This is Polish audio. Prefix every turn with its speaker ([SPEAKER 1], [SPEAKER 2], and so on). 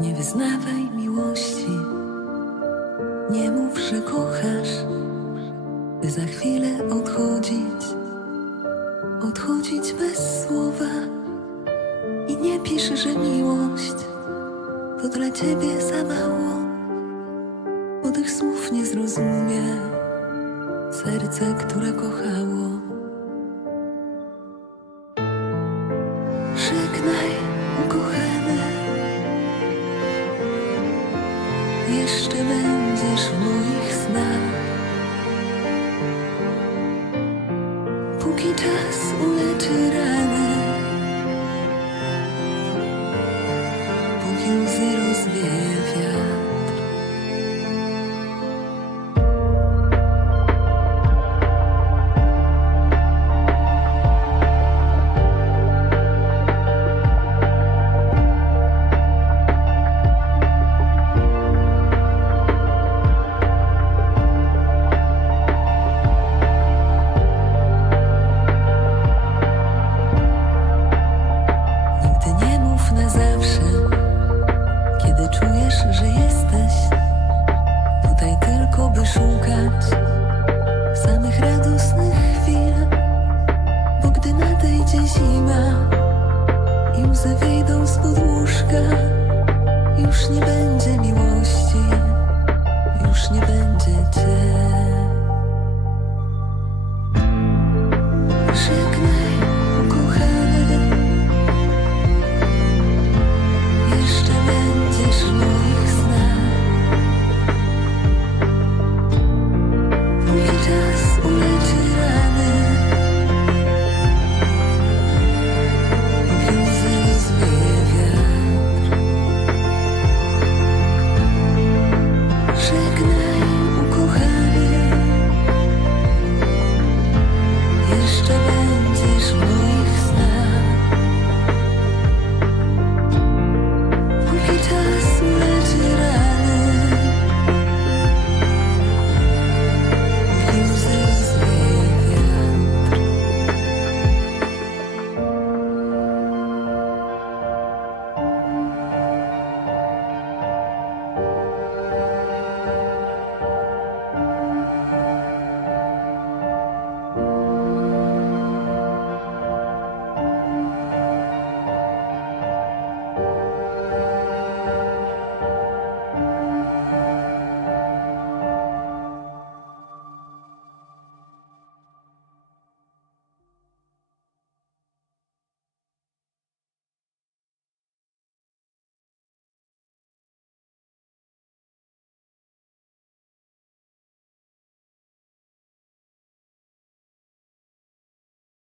[SPEAKER 1] Nie wyznawaj miłości, nie mów, że kochasz, by za chwilę odchodzić, odchodzić bez słowa. I nie pisz, że miłość to dla ciebie za mało, bo tych słów nie zrozumie serce, które kochało. Jeszcze będziesz w moich snach. Póki czas uleczy rany, póki łzy rozwieje.